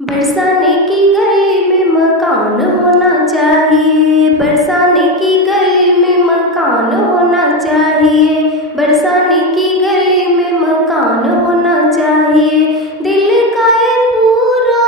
बरसाने की गली में मकान होना चाहिए, बरसाने की गली में मकान होना चाहिए, बरसाने की गली में मकान होना चाहिए। दिल का ये पूरा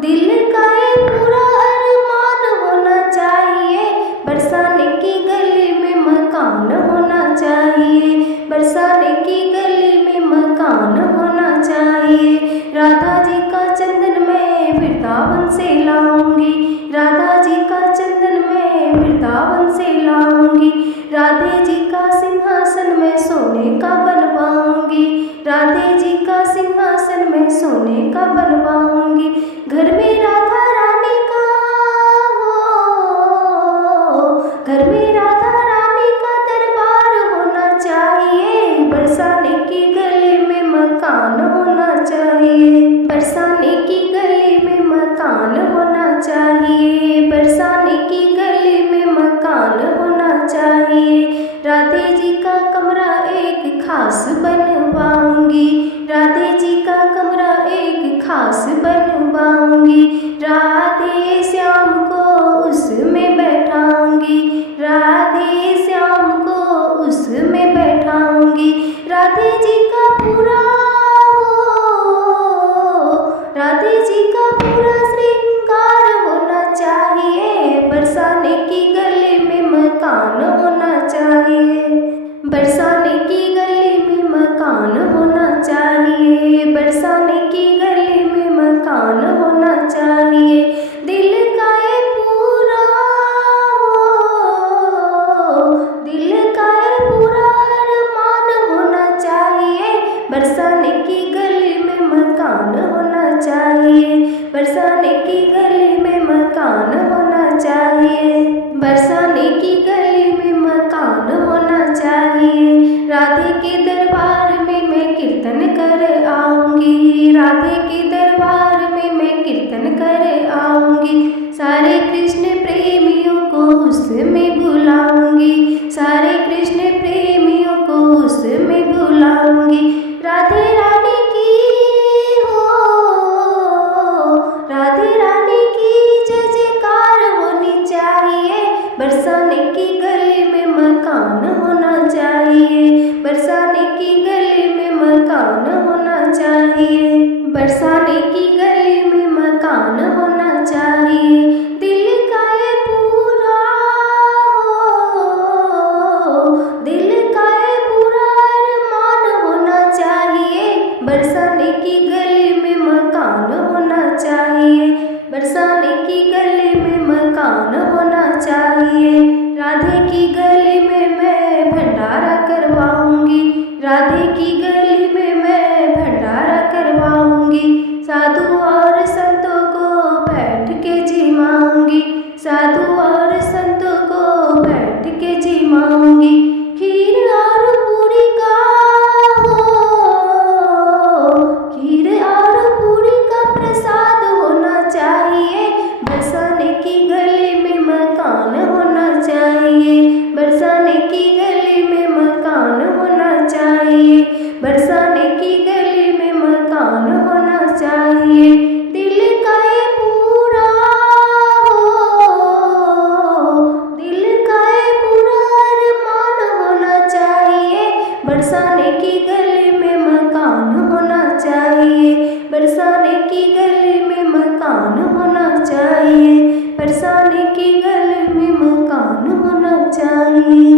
दिल का ये पूरा अरमान होना चाहिए, बरसाने की गली में मकान होना चाहिए, बरसाने की गली में मकान होना चाहिए। राधा जी का चंदन मैं वृंदावन से लाऊंगी, राधा जी का चंदन मैं वृंदावन से लाऊंगी, राधे जी का सिंहासन मैं सोने का बनवाऊंगी, राधे जी का सिंहासन मैं सोने का बनवाऊंगी। घर में राधा रानी का घर में राधा रानी का दरबार होना चाहिए, बरसाने की गली में मकान होना चाहिए, बरसाने की गली में मकान होना चाहिए, बरसाने की गली में मकान होना चाहिए। राधे जी का कमरा एक खास बनवाऊंगी, राधे जी का कमरा एक खास बनवाऊंगी, राधे श्याम को उसमें बैठाऊंगी, राधे श्याम को उसमें बैठाऊंगी। राधे जी का पूरा राधे जी का पूरा श्रृंगार होना चाहिए, बरसाने की गली में मकान होना चाहिए, बरसाने की गली में मकान होना चाहिए, बरसाने की गली में मकान होना चाहिए। दिल का ये पूरा दिल का ये पूरा अरमान होना चाहिए, बरसाने की गली में मकान होना चाहिए, बरसाने की गली में मकान होना चाहिए, बरसाने की गली में मकान होना चाहिए। राधे के दरबार में मैं कीर्तन कर आऊंगी, राधे के दरबार में मैं कीर्तन कर आऊंगी, सारे कृष्ण प्रेमियों को उसमें बुलाऊंगी, सारे कृष्ण प्रेमियों को उसमें बुलाऊंगी। राधे रानी की राधे रानी की जय जयकार होनी चाहिए, बरसाने की गली में मकान होना चाहिए, बरसाने की गली में मकान होना चाहिए, बरसाने की गली में मकान होना चाहिए। दिल का ये पूरा दिल का ये पूरा अरमान होना चाहिए, बरसाने की गली में मकान होना चाहिए, बरसाने की गली में मकान होना चाहिए। राधे की गली में मैं भंडारा करवाऊंगी, राधे की गली में मैं भंडारा करवाऊंगी, साधु और संतों को बैठ के जिमाऊंगी, साधु और संतों को बैठ के जिमाऊंगी। खीर और पूरी का खीर और पूरी का प्रसाद होना चाहिए, बरसाने की गली में मकान होना चाहिए, बरसाने की गली में मकान होना चाहिए, बरसाने की गली में मकान होना चाहिए। दिल का ये पूरा दिल का ये पूरा अरमान होना चाहिए, बरसाने की गली में मकान होना चाहिए, बरसाने की गली में मकान होना चाहिए, बरसाने की गली में मकान होना चाहिए।